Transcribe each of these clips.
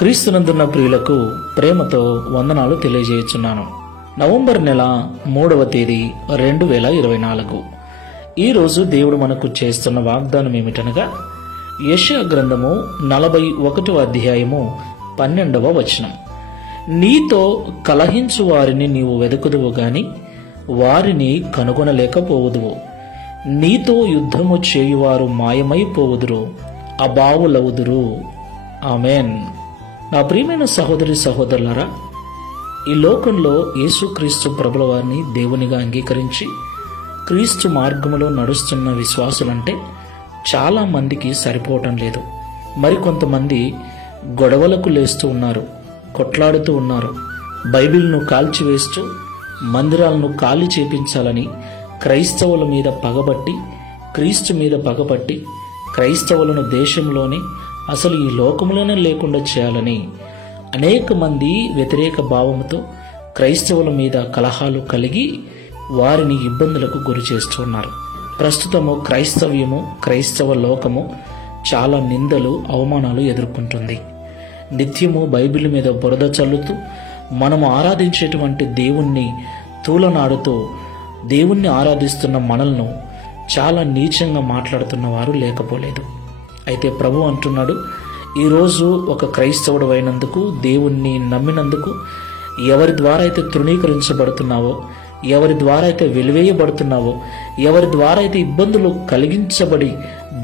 క్రీస్తునందున్న ప్రియులకు ప్రేమతో వందనాలు తెలియజేయుచున్నాను. నవంబర్ నెల 3వ తేదీ 2024. ఈరోజు దేవుడు మనకు చేస్తున్న వాగ్దానం ఏమిటనగా యెషయా గ్రంథము 41వ అధ్యాయము 12వ వచనం. నీతో కలహించు వారిని నీవు వెదుకుదువు గాని వారిని కనుగొనలేకపోవుదువు. నీతో యుద్ధము చేయువారు మాయమైపోవుదురు, అబావులవుదురు. ఆమెన్. నా ప్రియమైన సహోదరి సహోదరులారా, ఈ లోకంలో యేసుక్రీస్తు ప్రభుల వారిని దేవునిగా అంగీకరించి క్రీస్తు మార్గములో నడుస్తున్న విశ్వాసులంటే చాలా మందికి సరిపోవటం లేదు. మరికొంతమంది గొడవలకు లేస్తూ ఉన్నారు, కొట్లాడుతూ ఉన్నారు. బైబిల్ను కాల్చివేస్తూ మందిరాలను ఖాళీ చేపించాలని క్రైస్తవుల మీద పగబట్టి, క్రీస్తు మీద పగబట్టి క్రైస్తవులను దేశంలోనే అసలు ఈ లోకంలోనే లేకుండా చేయాలని అనేక మంది వ్యతిరేక భావంతో క్రైస్తవుల మీద కలహాలు కలిగి వారిని ఇబ్బందులకు గురి చేస్తున్నారు. ప్రస్తుతము క్రైస్తవ్యము, క్రైస్తవ లోకము చాలా నిందలు, అవమానాలు ఎదుర్కొంటుంది. నిత్యము బైబిల్ మీద బురద చల్లుతూ మనము ఆరాధించేటువంటి దేవుణ్ణి తూలనాడుతూ దేవుణ్ణి ఆరాధిస్తున్న మనల్ని చాలా నీచంగా మాట్లాడుతున్న వారు లేకపోలేదు. అయితే ప్రభు అంటున్నాడు, ఈరోజు ఒక క్రైస్తవుడు అయినందుకు, దేవుణ్ణి నమ్మినందుకు, ఎవరి ద్వారా అయితే తృణీకరించబడుతున్నావో, ఎవరి ద్వారా అయితే వెలివేయబడుతున్నావో, ఎవరి ద్వారా అయితే ఇబ్బందులు కలిగించబడి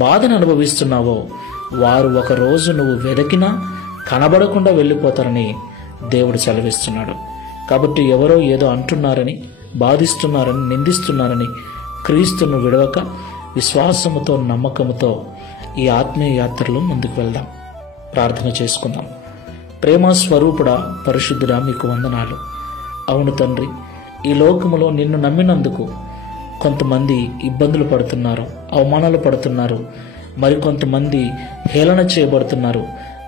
బాధను అనుభవిస్తున్నావో వారు ఒక రోజు నువ్వు వెదకినా కనబడకుండా వెళ్ళిపోతారని దేవుడు సెలవిస్తున్నాడు. కాబట్టి ఎవరో ఏదో అంటున్నారని, బాధిస్తున్నారని, నిందిస్తున్నారని క్రీస్తును విడవక విశ్వాసముతో, నమ్మకముతో ఈ ఆత్మీయ యాత్రలో ముందుకు వెళ్దాం. ప్రార్థన చేసుకుందాం. ప్రేమ స్వరూపుడా, పరిశుద్ధుడా, మీకు వందనాలు. అవును తండ్రి, ఈ లోకములో నిన్ను నమ్మినందుకు కొంతమంది ఇబ్బందులు పడుతున్నారు, అవమానాలు పడుతున్నారు, మరికొంతమంది హేళన చేయబడుతున్నారు,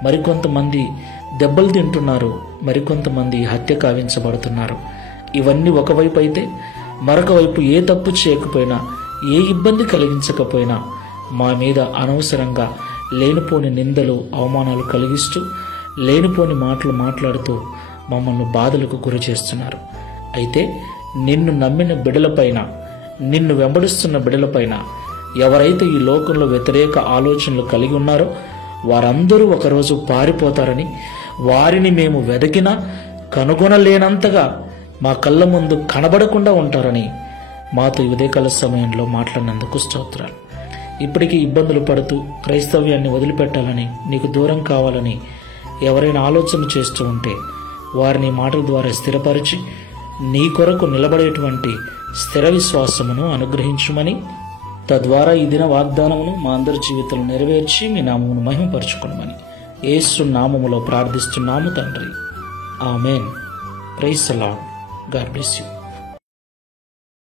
మరికొంతమంది దెబ్బలు తింటున్నారు, మరికొంతమంది హత్య కావించబడుతున్నారు. ఇవన్నీ ఒకవైపు అయితే, మరొక వైపు ఏ తప్పు చేయకపోయినా, ఏ ఇబ్బంది కలిగించకపోయినా మా మీద అనవసరంగా లేనిపోని నిందలు, అవమానాలు కలిగిస్తూ లేనిపోని మాటలు మాట్లాడుతూ మమ్మల్ని బాధలకు గురి చేస్తున్నారు. అయితే నిన్ను నమ్మిన బిడ్డలపైన, నిన్ను వెంబడిస్తున్న బిడ్డలపైన ఎవరైతే ఈ లోకంలో వ్యతిరేక ఆలోచనలు కలిగి ఉన్నారో వారందరూ ఒకరోజు పారిపోతారని, వారిని మేము వెతికినా కనుగొనలేనంతగా మా కళ్ళ ముందు కనబడకుండా ఉంటారని మాతో ఉదయకాల సమయంలో మాట్లాడినందుకు స్తోత్రాలు. ఇప్పటికీ ఇబ్బందులు పడుతూ క్రైస్తవ్యాన్ని వదిలిపెట్టాలని, నీకు దూరం కావాలని ఎవరైనా ఆలోచన చేస్తూ ఉంటే వారిని మాటల ద్వారా స్థిరపరిచి నీ కొరకు నిలబడేటువంటి స్థిర విశ్వాసమును అనుగ్రహించుమని, తద్వారా ఈ దిన వాగ్దానమును మా అందరి జీవితంలో నెరవేర్చి మీ నామమును మహిమపరచుకునమని యేసు నామములో ప్రార్థిస్తున్నాము తండ్రి. Amen. Praise the Lord. God bless you.